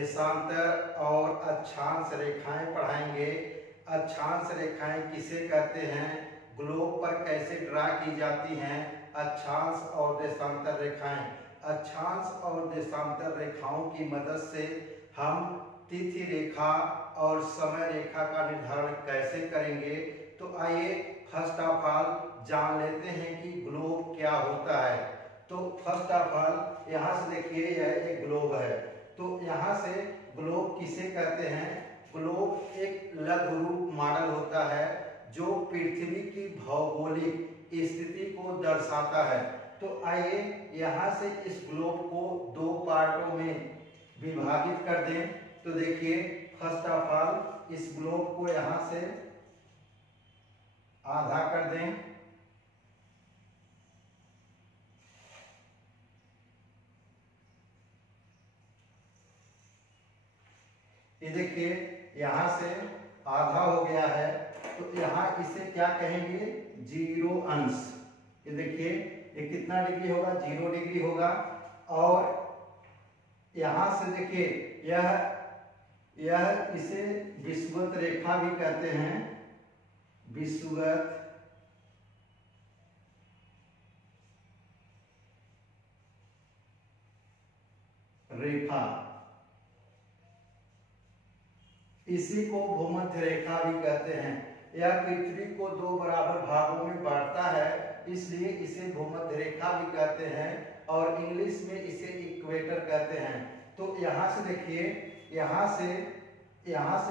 देशांतर और अक्षांश रेखाएं पढ़ाएंगे। अक्षांश रेखाएं किसे कहते हैं, ग्लोब पर कैसे ड्रा की जाती हैं अक्षांश और देशांतर रेखाएं। अक्षांश और देशांतर रेखाओं की मदद से हम तिथि रेखा और समय रेखा का निर्धारण कैसे करेंगे। तो आइए फर्स्ट ऑफ ऑल जान लेते हैं कि ग्लोब क्या होता है। तो फर्स्ट ऑफ ऑल यहाँ से देखिए यह एक ग्लोब है। तो यहाँ से ग्लोब किसे कहते हैं, ग्लोब एक लघु रूप मॉडल होता है जो पृथ्वी की भौगोलिक स्थिति को दर्शाता है। तो आइए यहाँ से इस ग्लोब को दो पार्टों में विभाजित कर दें। तो देखिए फर्स्ट ऑफ ऑल इस ग्लोब को यहाँ से आधा कर दें। ये देखिए यहाँ से आधा हो गया है। तो यहाँ इसे क्या कहेंगे, 0 अंश। ये देखिए ये कितना डिग्री होगा, 0 डिग्री होगा। और यहाँ से देखिए यह इसे विषुवत रेखा भी कहते हैं, विषुवत रेखा, इसी को भूमध्य रेखा भी कहते हैं। यह पृथ्वी को दो बराबर भागों में बांटता है, इसलिए इसे भूमध्य रेखा भी कहते हैं और इंग्लिश में इसे इक्वेटर कहते हैं। तो यहाँ से देखिए यहाँ से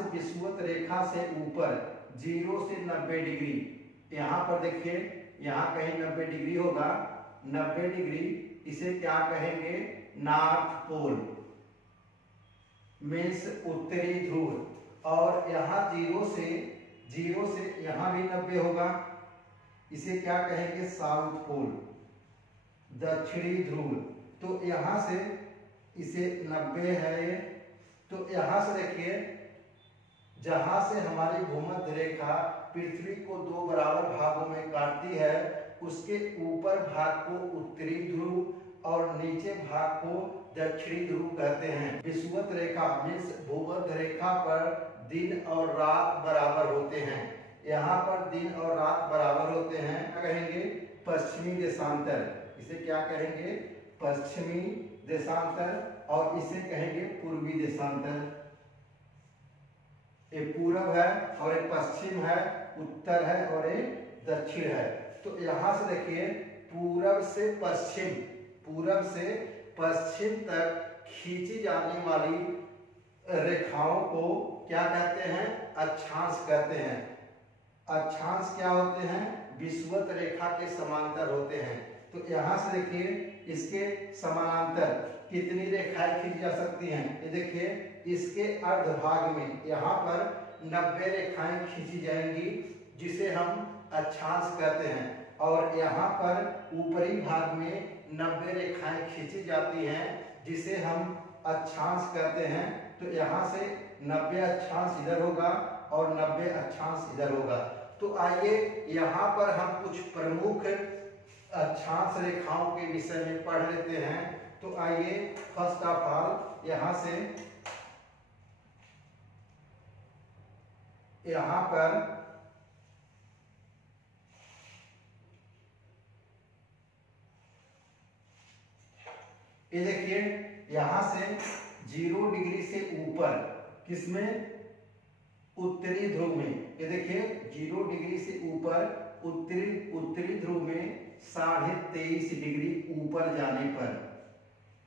विषुवत रेखा से ऊपर 0 से 90 डिग्री, यहाँ पर देखिए यहाँ कहीं 90 डिग्री होगा, 90 डिग्री इसे क्या कहेंगे, नॉर्थ पोल मीन्स उत्तरी ध्रुव। और यहाँ 0 से यहाँ भी 90 होगा, इसे क्या कहेंगे, साउथ पोल, दक्षिणी ध्रुव। तो यहाँ से इसे 90 है ये। तो यहाँ से देखिए जहाँ से हमारी भूमध्य रेखा पृथ्वी को दो बराबर भागों में काटती है, उसके ऊपर भाग को उत्तरी ध्रुव और नीचे भाग को दक्षिणी ध्रुव कहते हैं। विषुवत रेखा मीन्स भूमध्य रेखा पर दिन और रात बराबर होते हैं। यहाँ पर दिन और रात बराबर होते हैं। क्या कहेंगे, पश्चिमी देशांतर, इसे क्या कहेंगे, पश्चिमी देशांतर। और इसे कहेंगे पूर्वी देशांतर। एक पूरब है और एक पश्चिम है, उत्तर है और एक दक्षिण है। तो यहाँ से देखिए पूरब से पश्चिम तक खींची जाने वाली रेखाओं को क्या कहते हैं, अक्षांश कहते हैं। अक्षांश क्या होते हैं, विषुवत रेखा के समांतर होते हैं। तो यहाँ से देखिए इसके समानांतर कितनी रेखाएं खींची जा सकती हैं। ये देखिए इसके अर्ध भाग में यहाँ पर 90 रेखाएं खींची जाएंगी, जिसे हम अक्षांश कहते हैं। और यहाँ पर ऊपरी भाग में 90 रेखाएं खींची जाती हैं, जिसे हम अक्षांश कहते हैं। तो यहाँ से 90 अक्षांश इधर होगा और 90 अक्षांश इधर होगा। तो आइए यहाँ पर हम कुछ प्रमुख अक्षांश रेखाओं के विषय में पढ़ लेते हैं। तो आइए फर्स्ट ऑफ ऑल यहाँ से यहाँ पर ये देखिए यहाँ से 0 डिग्री से ऊपर किसमें, उत्तरी ध्रुव में। ये देखिए 0 डिग्री से ऊपर उत्तरी ध्रुव में 23.5 डिग्री ऊपर जाने पर,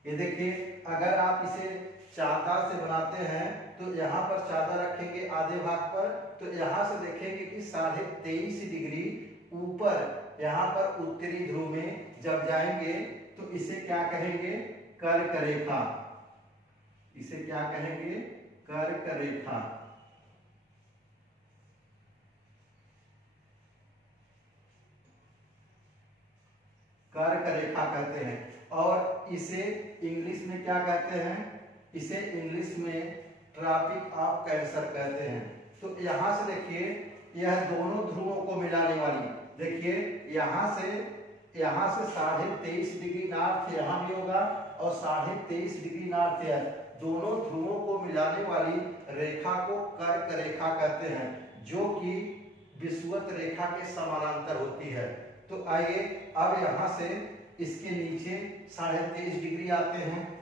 ये देखिए अगर आप इसे चादर से बनाते हैं तो यहाँ पर चादर रखेंगे आधे भाग पर, तो यहाँ से देखेंगे कि 23.5 डिग्री ऊपर यहाँ पर उत्तरी ध्रुव में जब जाएंगे तो इसे क्या कहेंगे, कर्क रेखा। इसे क्या कहेंगे, कर्क रेखा। कर्क रेखा कहते हैं। और इसे इंग्लिश में क्या कहते हैं, इसे इंग्लिश में ट्रॉपिक ऑफ कैंसर कहते हैं। तो यहाँ से देखिए यह दोनों ध्रुवों को मिलाने वाली, देखिए यहाँ से 23.5 डिग्री नॉर्थ यहाँ भी होगा और 23.5 डिग्री नॉर्थ है। दोनों ध्रुवों को मिलाने वाली रेखा को कर्क रेखा कहते हैं, जो कि विषुवत रेखा के समानांतर होती है। तो आइए अब यहाँ से इसके नीचे 23.5 डिग्री आते हैं।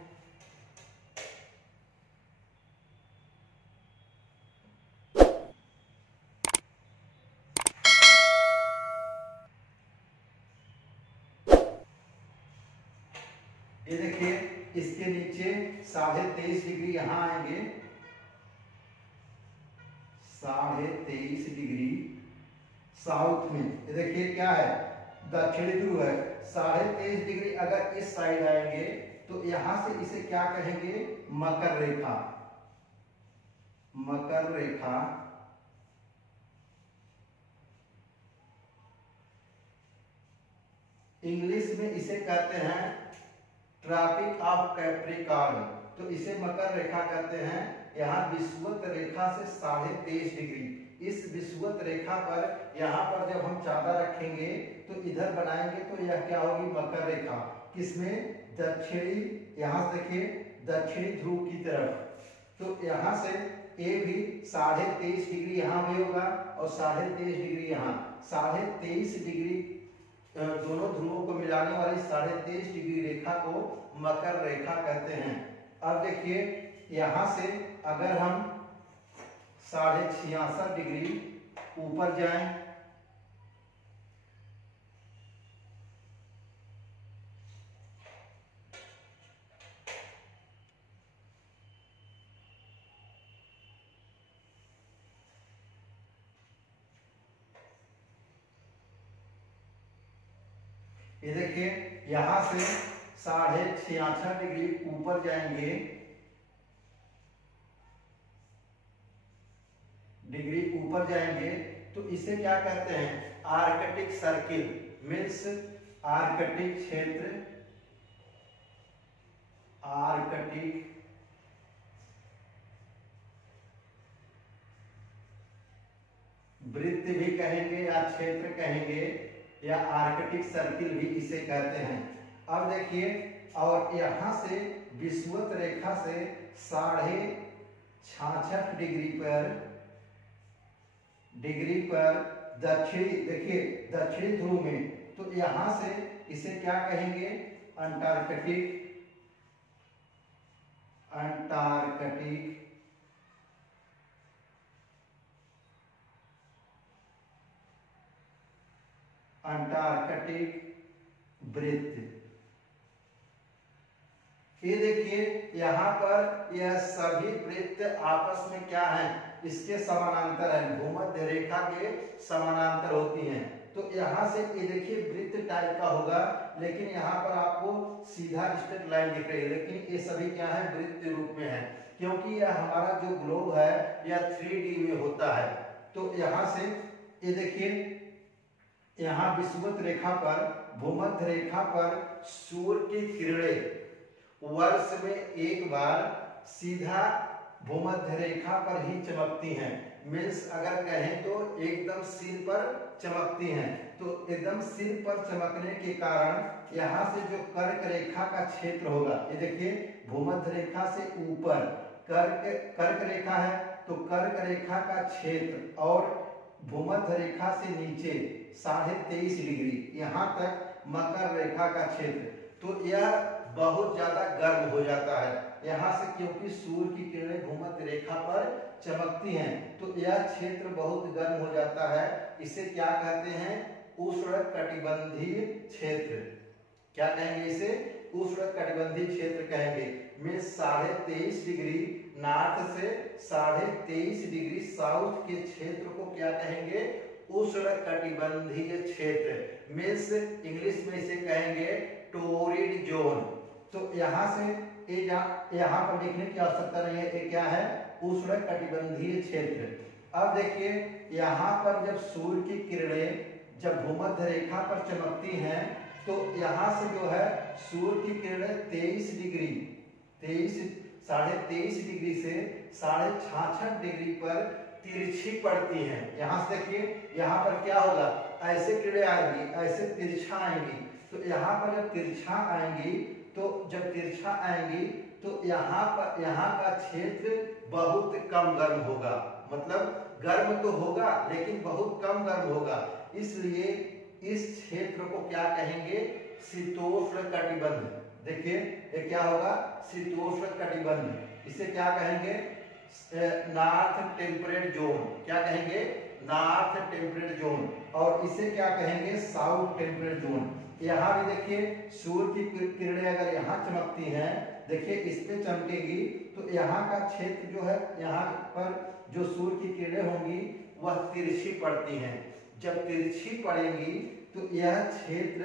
ये देखिए इसके नीचे 23.5 डिग्री यहाँ आएंगे, 23.5 डिग्री साउथ में। ये देखिए क्या है, दक्षिणी ध्रुव है। 23.5 डिग्री अगर इस साइड आएंगे तो यहां से इसे क्या कहेंगे, मकर रेखा। मकर रेखा इंग्लिश में इसे कहते हैं ट्रॉपिक ऑफ कैप्रिकॉर्न। तो इसे मकर रेखा कहते हैं। यहाँ विषुवत रेखा से 23.5 डिग्री, इस विषुवत रेखा पर यहाँ पर जब हम चांदा रखेंगे तो इधर बनाएंगे तो यह क्या होगी, मकर रेखा। किसमें, दक्षिणी, यहाँ से देखिए दक्षिणी ध्रुव की तरफ। तो यहाँ से ये भी 23.5 डिग्री यहाँ भी होगा और 23.5 डिग्री यहाँ। 23.5 डिग्री दोनों ध्रुवों को मिलाने वाली 23.5 डिग्री रेखा को मकर रेखा कहते हैं। अब देखिए यहाँ से अगर हम 66.5 डिग्री ऊपर जाएं, ये देखिए यहां से 66.5 डिग्री ऊपर जाएंगे, तो इसे क्या कहते हैं, आर्कटिक सर्किल, मीन्स आर्कटिक क्षेत्र, आर्कटिक वृत्त भी कहेंगे या क्षेत्र कहेंगे या आर्कटिक सर्किल भी इसे कहते हैं। अब देखिए, और यहां से विषुवत रेखा से 66.5 डिग्री पर दक्षिणी, देखिए दक्षिणी ध्रुव में, तो यहां से इसे क्या कहेंगे, अंटार्कटिक वृत्त। ये देखिए यहाँ पर यह सभी वृत्त आपस में क्या है, इसके समानांतर है, भूमध्य रेखा के समानांतर होती हैं। तो यहाँ से ये देखिए वृत्त टाइप का होगा, लेकिन यहाँ पर आपको सीधा स्ट्रेट लाइन दिख रही है, लेकिन ये सभी क्या है, वृत्त रूप में है, क्योंकि यह हमारा जो ग्लोब है यह 3D में होता है। तो यहाँ से ये देखिए, यहाँ विषुवत रेखा पर, भूमध्य रेखा पर सूर्य की किरणें वर्ष में एक बार सीधा भूमध्य रेखा पर ही चमकती हैं। मीन्स अगर कहें तो एकदम सिर पर चमकती हैं। तो एकदम सिर पर चमकने के कारण यहाँ से जो कर्क रेखा का क्षेत्र होगा, ये देखिए भूमध्य रेखा से ऊपर कर्क रेखा है, तो कर्क रेखा का क्षेत्र और भूमध्य रेखा से नीचे 23.5 डिग्री यहाँ तक मकर रेखा का क्षेत्र, तो यह बहुत ज्यादा गर्म हो जाता है यहाँ से, क्योंकि सूर्य की किरणें भूमध्य रेखा पर चमकती हैं, तो यह क्षेत्र बहुत गर्म हो जाता है। इसे क्या कहते हैं, उष्णकटिबंधीय क्षेत्र। क्या कहेंगे इसे, उष्णकटिबंधीय क्षेत्र कहेंगे। में 23.5 डिग्री नॉर्थ से 23.5 डिग्री साउथ के क्षेत्र को क्या कहेंगे, उष्णकटिबंधीय क्षेत्र। मीन्स इंग्लिश में इसे कहेंगे टोरिड जोन। तो यहाँ से यहाँ पर लिखने की आवश्यकता नहीं है, ये क्या है, उष्णकटिबंधीय क्षेत्र। अब देखिए यहाँ पर जब सूर्य की किरणें जब भूमध्य रेखा पर चमकती हैं, तो यहाँ से जो है सूर्य की किरणें 23.5 डिग्री से 66.5 डिग्री पर तिरछी पड़ती हैं। यहाँ से देखिए यहाँ पर क्या होगा, ऐसे किरणें आएंगी, ऐसे तिरछा आएंगी। तो यहाँ पर जब तिरछा आएंगी, तो जब तिरछा आएंगी तो यहाँ का क्षेत्र बहुत कम गर्म होगा, मतलब गर्म तो होगा लेकिन बहुत कम गर्म होगा, इसलिए इस क्षेत्र को क्या कहेंगे, शीतोष्ण कटिबंध। देखिए ये क्या होगा, शीतोष्ण कटिबंध। इसे क्या कहेंगे, नॉर्थ टेम्परेट जोन। क्या कहेंगे, नॉर्थ टेम्परेट जोन। और इसे क्या कहेंगे, साउथ टेम्परेट जोन। यहाँ भी देखिए सूर्य की किरणें अगर यहाँ चमकती हैं, देखिए इस पे चमकेगी तो यहाँ का क्षेत्र जो है, यहाँ पर जो सूर्य की किरणें होंगी वह तिरछी पड़ती हैं। जब तिरछी पड़ेंगी तो यह क्षेत्र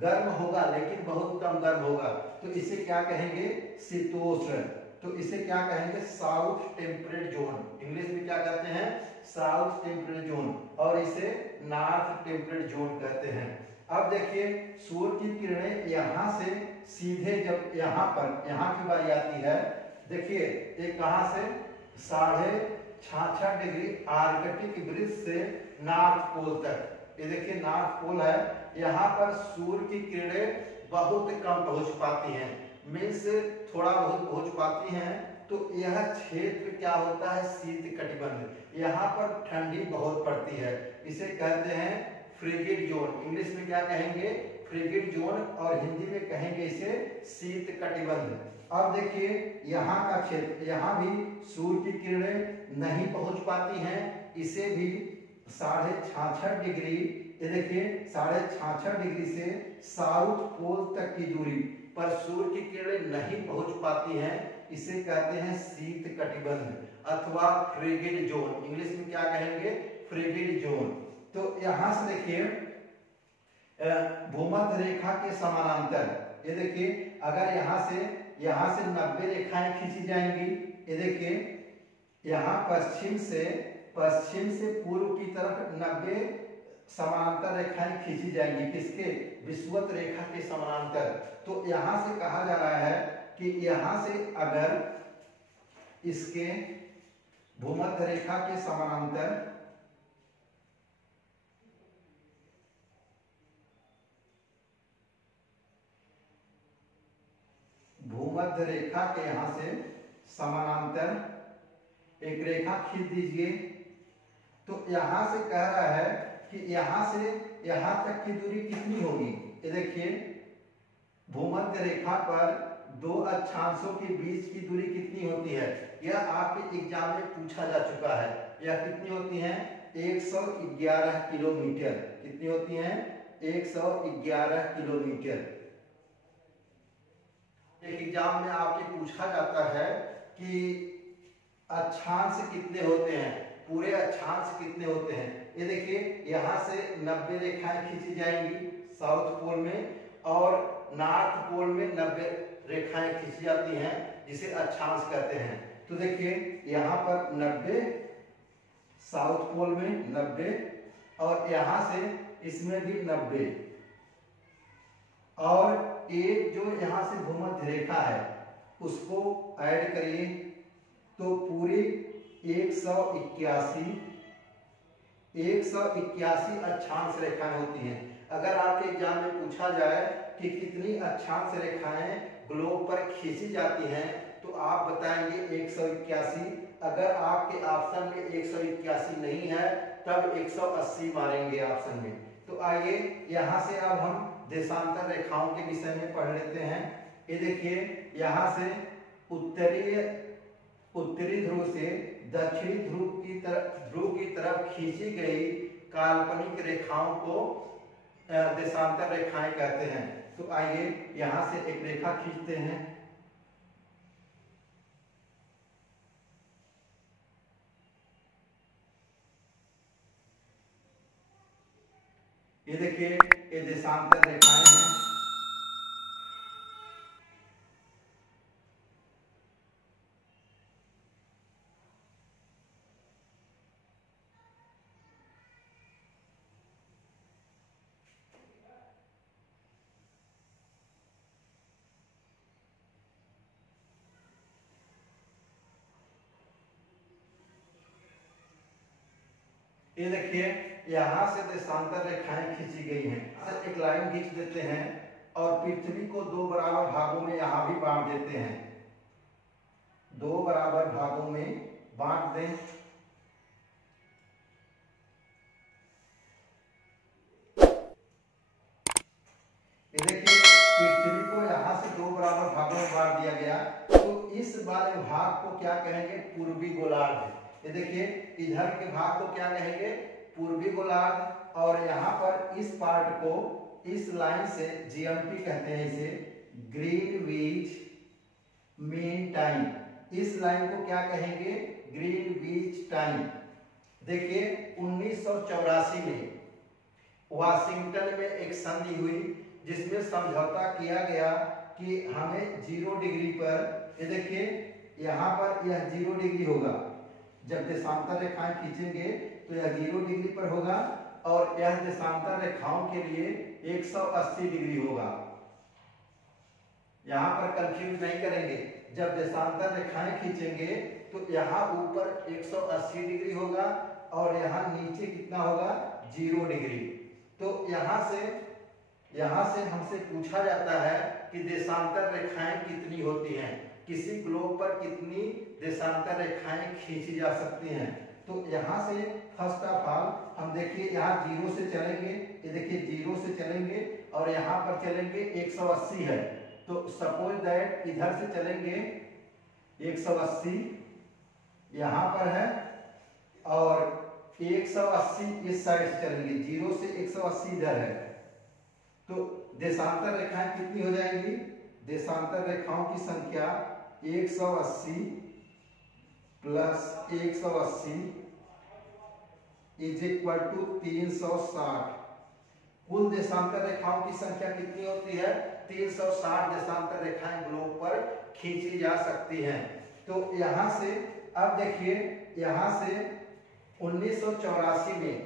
गर्म होगा लेकिन बहुत कम गर्म होगा, तो इसे क्या कहेंगे, शीतोष्ण। तो इसे क्या कहेंगे, साउथ टेम्परेट जोन। इंग्लिश में क्या कहते हैं, साउथ टेम्परेट जोन, और इसे नॉर्थ टेम्परेट जोन कहते हैं। अब देखिए सूर्य की किरणें यहाँ से सीधे जब यहाँ पर, यहाँ की बारी आती है, देखिए ये कहाँ से, 66.5 डिग्री आर्कटिक वृत्त से नॉर्थ पोल तक। ये देखिए नॉर्थ पोल है, यहाँ पर सूर्य की किरणें बहुत कम पहुंच पाती हैं, मीन्स थोड़ा बहुत पहुंच पाती हैं। तो यह क्षेत्र क्या होता है, शीत कटिबंध। यहाँ पर ठंडी बहुत पड़ती है, इसे कहते हैं फ्रिगिड जोन। इंग्लिश में क्या कहेंगे, फ्रिगिड जोन, और हिंदी में कहेंगे इसे शीत कटिबंध। अब देखिए यहाँ का क्षेत्र, यहाँ भी सूर्य की किरणें नहीं पहुंच पाती हैं, इसे भी 66.5 डिग्री, ये देखिए 66.5 डिग्री से साउथ पोल तक की दूरी पर सूर्य की किरणें नहीं पहुंच पाती हैं, इसे कहते हैं शीत कटिबंध अथवा फ्रिगिड जोन। इंग्लिश में क्या कहेंगे, फ्रिगिड जोन। तो यहां से देखिए भूमध्य रेखा के समानांतर, ये देखिए अगर यहां से 90 रेखाएं खींची जाएंगी, ये देखिए यहाँ पश्चिम से पूर्व की तरफ 90 समानांतर रेखाएं खींची जाएंगी, किसके, विषुवत रेखा के समानांतर। तो यहां से कहा जा रहा है कि यहां से अगर इसके भूमध्य रेखा के समानांतर भूमध्य रेखा के यहां से समानांतर एक रेखा खींच दीजिए, तो यहां से कह रहा है कि यहां से यहां तक की दूरी कितनी होगी। ये देखिए भूमध्य रेखा पर दो अक्षांशों के बीच की दूरी कितनी होती है, यह आपके एग्जाम में पूछा जा चुका है। यह कितनी होती है, 111 किलोमीटर। कितनी होती हैं, 111 किलोमीटर। एक एग्जाम में आपके पूछा जाता है कि अक्षांश कितने होते हैं, पूरे अक्षांश कितने होते हैं। ये देखिए यहाँ से 90 रेखाएं खींची जाएंगी साउथ पोल में, और नॉर्थ पोल में 90 रेखाएं खींची जाती हैं, जिसे अक्षांश कहते हैं। तो देखिए यहाँ पर 90 साउथ पोल में 90, और यहाँ से इसमें भी 90, और एक जो यहाँ से भूमध्य रेखा है उसको ऐड करिए तो पूरी 181 अक्षांश रेखाएं होती हैं। अगर आपके एग्जाम में पूछा जाए कि कितनी अक्षांश रेखाएं ग्लोब पर खींची जाती हैं, तो आप बताएंगे 181। अगर आपके ऑप्शन में 181 नहीं है तब 180 मारेंगे ऑप्शन में। तो आइए यहाँ से अब हम देशांतर रेखाओं के विषय में पढ़ लेते हैं। ये देखिए यहाँ से उत्तरी ध्रुव से दक्षिणी ध्रुव की तरफ खींची गई काल्पनिक रेखाओं को देशांतर रेखाएं कहते हैं। तो आइए यहाँ से एक रेखा खींचते हैं। ये देखिए ये देशांतर रेखाएं हैं। ये देखिए यहाँ से देशांतर रेखाएं खींची गई हैं। एक लाइन खींच देते हैं और पृथ्वी को दो बराबर भागों में यहाँ भी बांट देते हैं। 2 बराबर भागों में बांट दें। ये देखिए पृथ्वी को यहाँ से 2 बराबर भागों में बांट दिया गया, तो इस वाले भाग को क्या कहेंगे? पूर्वी गोलार्ध। ये देखिए इधर के भाग को क्या कहेंगे? पूर्वी गोलार्ध। और यहाँ पर इस पार्ट को, इस लाइन से जीएमटी कहते हैं इसे, ग्रीनविच मीन टाइम। इस लाइन को क्या कहेंगे? Greenwich time. देखिए 1984 में वाशिंगटन में एक संधि हुई जिसमें समझौता किया गया कि हमें 0 डिग्री पर, ये देखिए यहाँ पर यह 0 डिग्री होगा, जब देशांतर रेखाएं खींचेंगे तो यह 0 डिग्री पर होगा, और यह देशांतर रेखाओं के लिए 180 डिग्री होगा। यहाँ पर कंफ्यूज नहीं करेंगे, जब देशांतर रेखाएं खींचेंगे तो यहाँ ऊपर 180 डिग्री होगा और यहाँ नीचे कितना होगा? 0 डिग्री। तो यहाँ से हमसे पूछा जाता है कि देशांतर रेखाएं कितनी होती हैं, किसी ग्लोब पर कितनी देशांतर रेखाएं खींची जा सकती हैं। तो यहाँ से फर्स्ट ऑफ ऑल हम देखिए यहाँ 0 से चलेंगे, ये देखिए 0 से चलेंगे और यहाँ पर चलेंगे 180 है, तो सपोज दैट इधर से चलेंगे 180 यहाँ पर है और 180 इस साइड से चलेंगे, 0 से 180 इधर है, तो देशांतर रेखाएं कितनी हो जाएंगी? देशांतर रेखाओं की संख्या 180 प्लस 180 इज इक्वल टू 360। कुल देशांतर रेखाओं की संख्या कितनी होती है? 360 देशांतर रेखाएं ग्लोब पर खींची जा सकती हैं। तो यहाँ से अब देखिए, यहाँ से 1984 में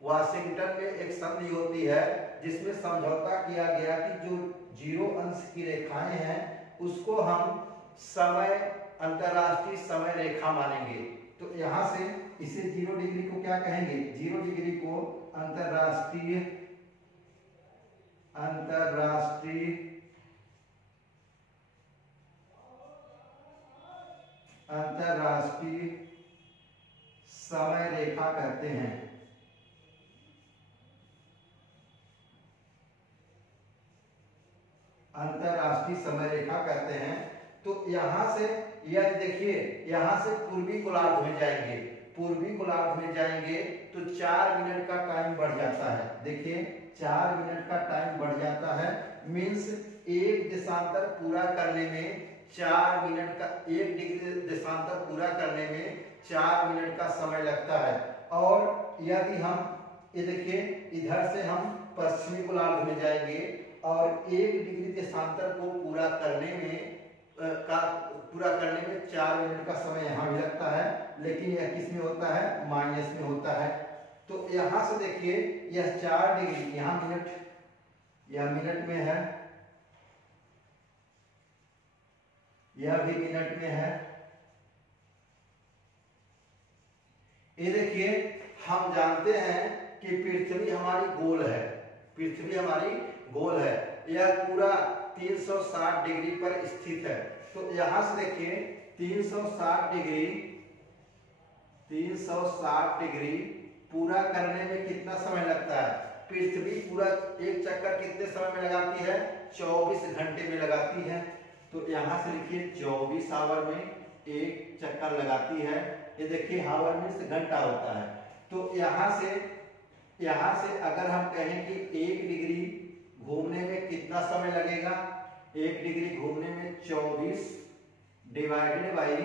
वाशिंगटन में एक संधि होती है जिसमें समझौता किया गया कि जो 0 अंश की रेखाएं हैं उसको हम समय, अंतरराष्ट्रीय समय रेखा मानेंगे। तो यहाँ से इसे 0 डिग्री को क्या कहेंगे? 0 डिग्री को अंतरराष्ट्रीय समय रेखा कहते हैं। अंतरराष्ट्रीय समय रेखा कहते हैं। तो यहाँ से यह देखिए, यहाँ से पूर्वी गोलार्ध में जाएंगे, पूर्वी गोलार्ध में जाएंगे तो 4 मिनट का टाइम बढ़ जाता है। देखिए 4 मिनट का टाइम बढ़ जाता है, मीन्स एक देशांतर पूरा करने में 4 मिनट का, 1 डिग्री देशांतर पूरा करने में 4 मिनट का समय लगता है। और यदि हम, ये देखिए इधर से हम पश्चिमी गोलार्ध में जाएंगे और 1 डिग्री देशांतर को पूरा करने में 4 मिनट का समय यहाँ भी लगता है, लेकिन यह किस में होता है? माइनस में होता है। तो यहाँ से देखिए यह 4 डिग्री, यहाँ मिनट, यह मिनट में है, यह भी मिनट में है। ये देखिए हम जानते हैं कि पृथ्वी हमारी गोल है, पृथ्वी हमारी गोल है, यह पूरा 360 डिग्री पर स्थित है। तो यहां से देखिए 360 डिग्री पूरा करने में कितना समय लगता है? पृथ्वी पूरा एक चक्कर कितने समय में लगाती है? 24 घंटे में लगाती है। तो यहां से लिखिए 24 आवर में एक चक्कर लगाती है। ये देखिए आवर में घंटा होता है। तो यहाँ से अगर हम कहें कि 1 डिग्री घूमने में कितना समय लगेगा? 1 डिग्री घूमने में 24 डिवाइडेड बाई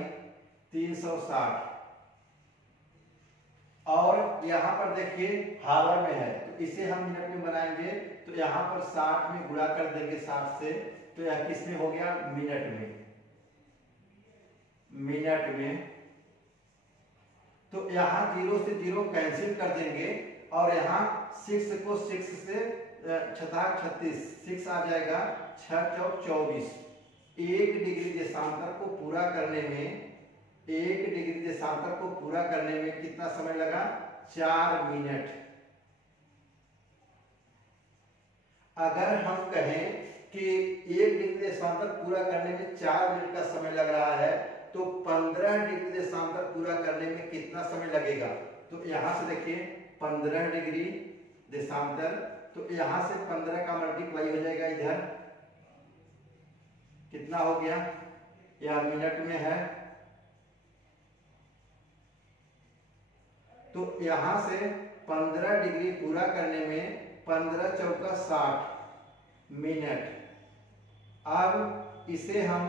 360, और यहाँ पर देखिए हावर में है तो इसे हम मिनट में बनाएंगे, तो यहाँ पर 60 में गुणा कर देंगे 60 से, तो यह किस में हो गया? मिनट में। तो यहाँ 0 से 0 कैंसिल कर देंगे और यहाँ 6 को 6 से 36, 6 आ जाएगा, 6 चौक 24। 1 डिग्री देशांतर को पूरा करने में कितना समय लगा? 4 मिनट। अगर हम कहें कि 1 डिग्री देशांतर पूरा करने में 4 मिनट का समय लग रहा है, तो 15 डिग्री देशांतर पूरा करने में कितना समय लगेगा। तो यहाँ से देखिए 15 डिग्री देशांतर, तो यहाँ से 15 का मल्टीप्लाई हो जाएगा, इधर कितना हो गया, यह मिनट में है। तो यहाँ से 15 डिग्री पूरा करने में 15 चौका 60 मिनट। अब इसे हम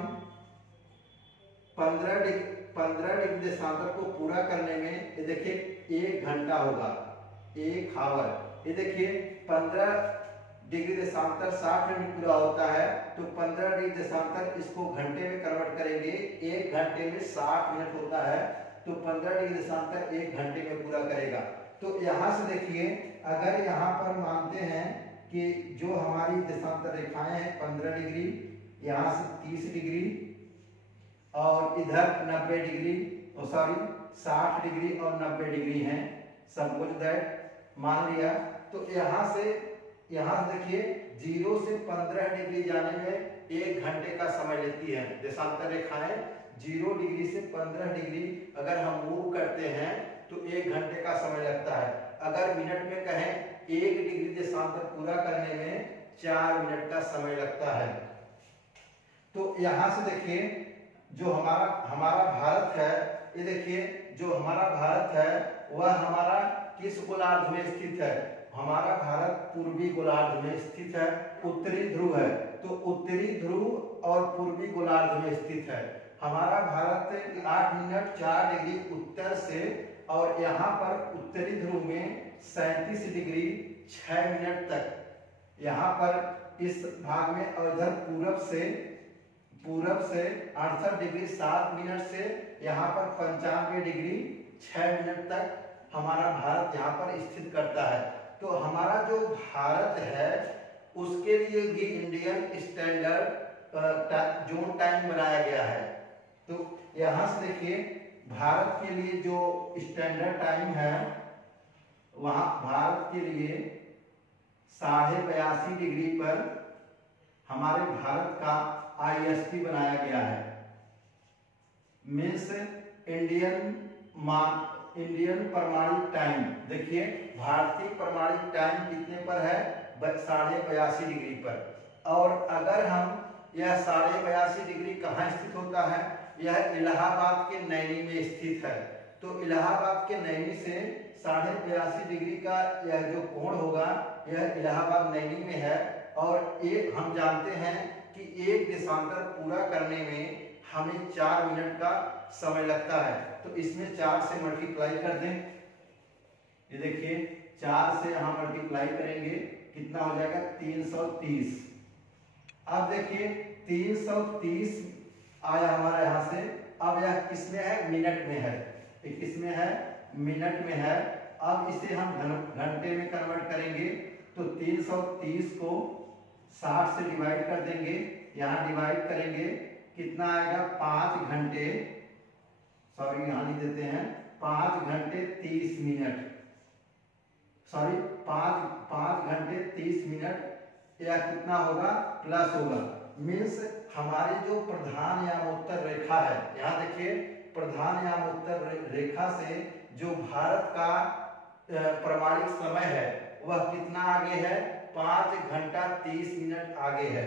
15 डिग्री देशांतर को पूरा करने में ये देखिए 1 घंटा होगा, 1 आवर। ये देखिए 15 डिग्री देशांतर 60 मिनट पूरा होता है, तो 15 डिग्री देशांतर इसको घंटे में कन्वर्ट करेंगे, 1 घंटे में 60 मिनट होता है, तो 15 डिग्री देशांतर 1 घंटे में पूरा करेगा। तो यहाँ से देखिए अगर यहाँ पर मानते हैं कि जो हमारी देशांतर रेखाएं हैं 15 डिग्री, यहाँ से 30 डिग्री और इधर 90 डिग्री, सॉरी 60 डिग्री और 90 डिग्री हैं, सपोज दैट मान लिया। तो यहाँ से देखिए 0 से 15 डिग्री जाने में 1 घंटे का समय लेती है देशांतर रेखाएं। 0 डिग्री से 15 डिग्री अगर हम मूव करते हैं तो 1 घंटे का समय लगता है। अगर मिनट में कहें 1 डिग्री देशांतर पूरा करने में 4 मिनट का समय लगता है। तो यहाँ से देखिए जो हमारा भारत है, ये देखिए जो हमारा भारत है वह हमारा किस गोलार्ध में स्थित है। हमारा भारत पूर्वी गोलार्ध में स्थित है, उत्तरी ध्रुव है, तो उत्तरी ध्रुव और पूर्वी गोलार्ध में स्थित है। हमारा भारत 8 मिनट 4 डिग्री उत्तर से, और यहाँ पर उत्तरी ध्रुव में 37 डिग्री 6 मिनट तक यहाँ पर इस भाग में, और इधर पूरब से 68 डिग्री 7 मिनट से यहाँ पर 95 डिग्री 6 मिनट तक हमारा भारत यहाँ पर स्थित करता है। तो हमारा जो भारत है उसके लिए भी इंडियन स्टैंडर्ड जोन टाइम बनाया गया है। तो यहाँ से देखिए भारत के लिए जो स्टैंडर्ड टाइम है वहाँ भारत के लिए 82.5 डिग्री पर हमारे भारत का IST बनाया गया है, मीन्स इंडियन प्रमाणिक टाइम। देखिए भारतीय प्रमाणिक टाइम कितने पर है, 82.5 डिग्री पर। और अगर हम यह 82.5 डिग्री कहाँ स्थित होता है, यह इलाहाबाद के नैनी में स्थित है। तो इलाहाबाद के नैनी से 82.5 डिग्री का यह जो कोण होगा यह इलाहाबाद नैनी में है। और एक हम जानते हैं कि एक देशांतर पूरा करने में हमें 4 मिनट का समय लगता है। तो इसमें 4 से मल्टीप्लाई कर दें, ये देखिए 4 से हम मल्टीप्लाई करेंगे कितना हो जाएगा 330। अब देखिए 330 आया हमारा यहाँ से। अब यह किसमें है, मिनट में है, किसमें है, मिनट में है। अब इसे हम घंटे में कन्वर्ट करेंगे, तो 330 को 60 से डिवाइड कर देंगे, यहाँ डिवाइड करेंगे कितना आएगा 5 घंटे, सॉरी यहाँ नहीं देते हैं, 5 घंटे 30 मिनट, सॉरी 5 घंटे 30 मिनट, या कितना होगा प्लस होगा। मीन्स हमारी जो प्रधान यामोत्तर रेखा है, यहाँ देखिए प्रधान यामोत्तर रेखा से जो भारत का प्रमाणिक समय है वह कितना आगे है, 5 घंटा 30 मिनट आगे है।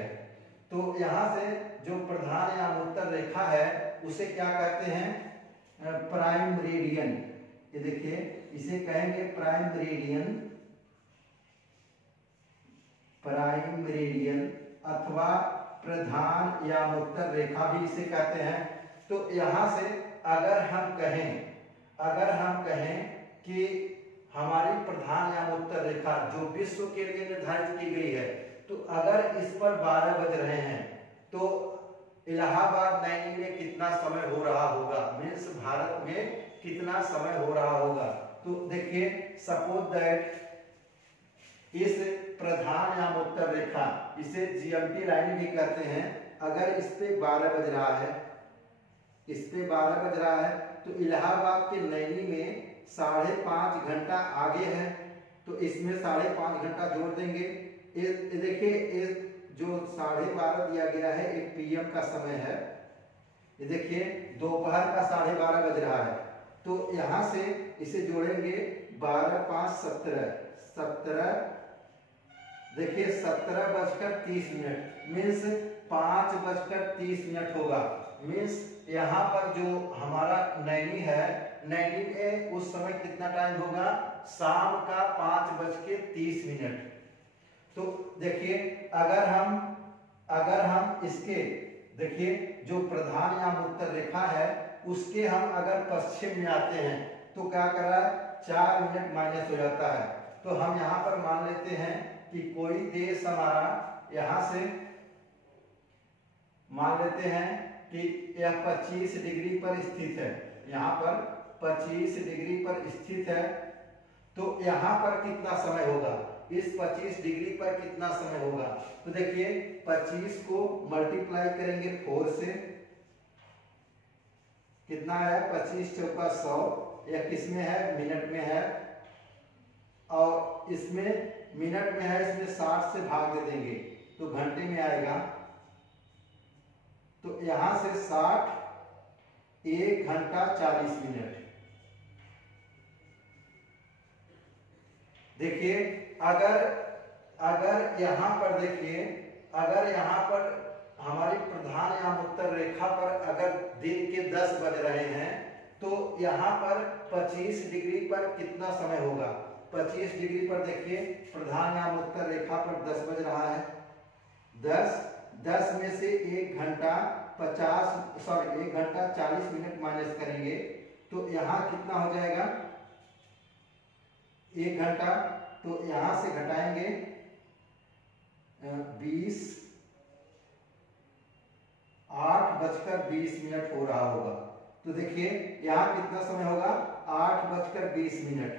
तो यहाँ से जो प्रधान यामोत्तर रेखा है उसे क्या कहते हैं, प्राइम मेरिडियन। ये देखिए इसे कहेंगे प्राइम मेरिडियन अथवा प्रधान यामोत्तर रेखा भी इसे कहते हैं। तो यहाँ से अगर हम कहें कि हमारी प्रधान यामोत्तर रेखा जो विश्व के लिए निर्धारित की गई है, तो अगर इस पर 12 बज रहे हैं तो इलाहाबाद नैनी में कितना समय हो रहा होगा, मीन्स भारत में कितना समय हो रहा होगा। तो देखिए सपोज दैट इस प्रधान यामोत्तर रेखा, इसे GMT लाइन भी कहते हैं, अगर इस पे 12 बज रहा है, इस पे 12 बज रहा है, तो इलाहाबाद के नैनी में 5.5 घंटा आगे है, तो इसमें 5.5 घंटा जोड़ देंगे। देखिए जो 12:30 दिया गया है एक PM का समय है, ये देखिए दोपहर का 12:30 बज रहा है, तो यहाँ से इसे जोड़ेंगे 12 5 17, 17 देखिए 17:30 मीन्स 5:30 होगा। मीन्स यहाँ पर जो हमारा नैनी है, नैनी में उस समय कितना टाइम होगा, शाम का 5:30। तो देखिए अगर हम इसके देखिए जो प्रधान या उत्तर रेखा है उसके हम अगर पश्चिम में आते हैं तो क्या कर रहा है, 4 मिनट माइनस हो जाता है। तो हम यहाँ पर मान लेते हैं कि कोई देश हमारा यहाँ से मान लेते हैं कि यह 25 डिग्री पर स्थित है, यहाँ पर 25 डिग्री पर स्थित है। तो यहाँ पर कितना समय होगा, इस 25 डिग्री पर कितना समय होगा, तो देखिए 25 को मल्टीप्लाई करेंगे 4 से, कितना है 25 चौका 100, यह किस में है, मिनट में है, और इसमें मिनट में है, इसमें 60 से भाग दे देंगे तो घंटे में आएगा। तो यहां से 60, 1 घंटा 40 मिनट। देखिए अगर यहां पर देखिए, अगर यहां पर हमारी प्रधान या उत्तर रेखा पर अगर दिन के 10 बज रहे हैं तो यहाँ पर 25 डिग्री पर कितना समय होगा, 25 डिग्री पर देखिए प्रधान या उत्तर रेखा पर 10 बज रहा है, 10 में से 1 घंटा 40 मिनट माइनस करेंगे तो यहाँ कितना हो जाएगा, 1 घंटा। तो यहाँ से घटाएंगे 20, 8:20 हो रहा होगा। तो देखिए यहाँ कितना समय होगा, 8:20।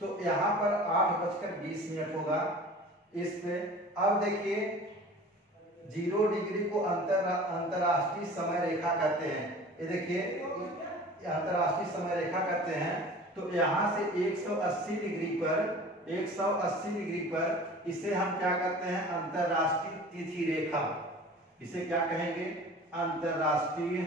तो यहाँ पर 8:20 होगा इस पे। अब देखिए 0 डिग्री को अंतरराष्ट्रीय समय रेखा कहते हैं। ये देखिए अंतरराष्ट्रीय समय रेखा कहते हैं। तो यहाँ से 180 डिग्री पर इसे हम क्या करते हैं, अंतरराष्ट्रीय तिथि रेखा। इसे क्या कहेंगे, अंतरराष्ट्रीय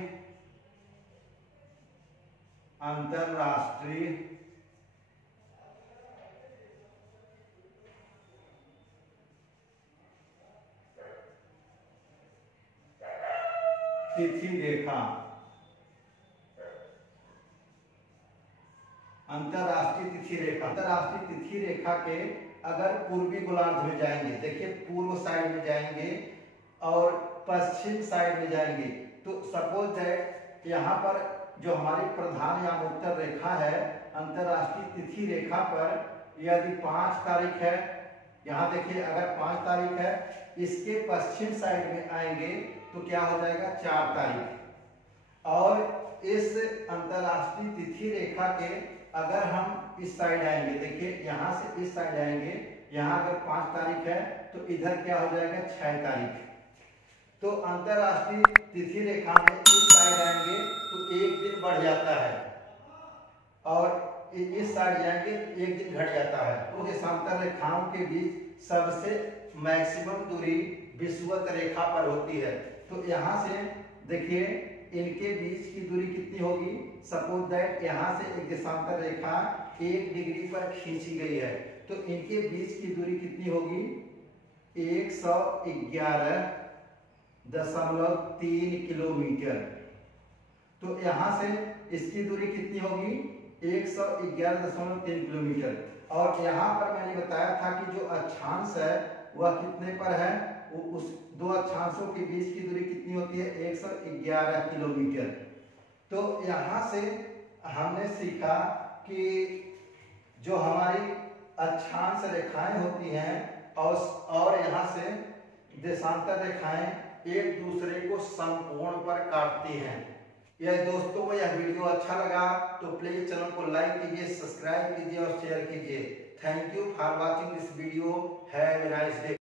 तिथि रेखा। अंतरराष्ट्रीय तिथि रेखा के अगर पूर्वी गोलार्ध में जाएंगे, देखिए पूर्व साइड में जाएंगे और पश्चिम साइड में जाएंगे, तो सपोज दैट यहाँ पर जो हमारी प्रधान या उत्तर रेखा है अंतरराष्ट्रीय तिथि रेखा पर यदि 5 तारीख है, यहाँ देखिए अगर 5 तारीख है, इसके पश्चिम साइड में आएंगे तो क्या हो जाएगा 4 तारीख। और इस अंतरराष्ट्रीय तिथि रेखा के अगर हम इस साइड आएंगे, देखिए यहाँ से इस साइड आएंगे, यहाँ अगर 5 तारीख है तो इधर क्या हो जाएगा 6 तारीख। तो अंतरराष्ट्रीय तिथि रेखा में इस साइड आएंगे तो 1 दिन बढ़ जाता है और इस साइड जाएंगे 1 दिन घट जाता है। तो देशांतर रेखाओं के बीच सबसे मैक्सिमम दूरी विषुवत रेखा पर होती है। तो यहाँ से देखिए इनके बीच की दूरी कितनी होगी, सपोज दैट यहाँ से एक देशांतर रेखा 1 डिग्री पर खींची गई है, तो इनके बीच की दूरी कितनी होगी 111.3 किलोमीटर। तो यहाँ से इसकी दूरी कितनी होगी 111.3 किलोमीटर। और यहाँ पर मैंने बताया था कि जो अक्षांश है वह कितने पर है, वो उस 2 अक्षांशों के बीच की दूरी कितनी होती है 111 किलोमीटर। तो यहाँ से हमने सीखा कि जो हमारी अक्षांश रेखाएं होती हैं और यहाँ से देशांतर रेखाएं एक दूसरे को समकोण पर काटती हैं। यह दोस्तों को यह वीडियो अच्छा लगा तो प्लीज चैनल को लाइक कीजिए, सब्सक्राइब कीजिए और शेयर कीजिए। Thank you for watching this video. Have a nice day.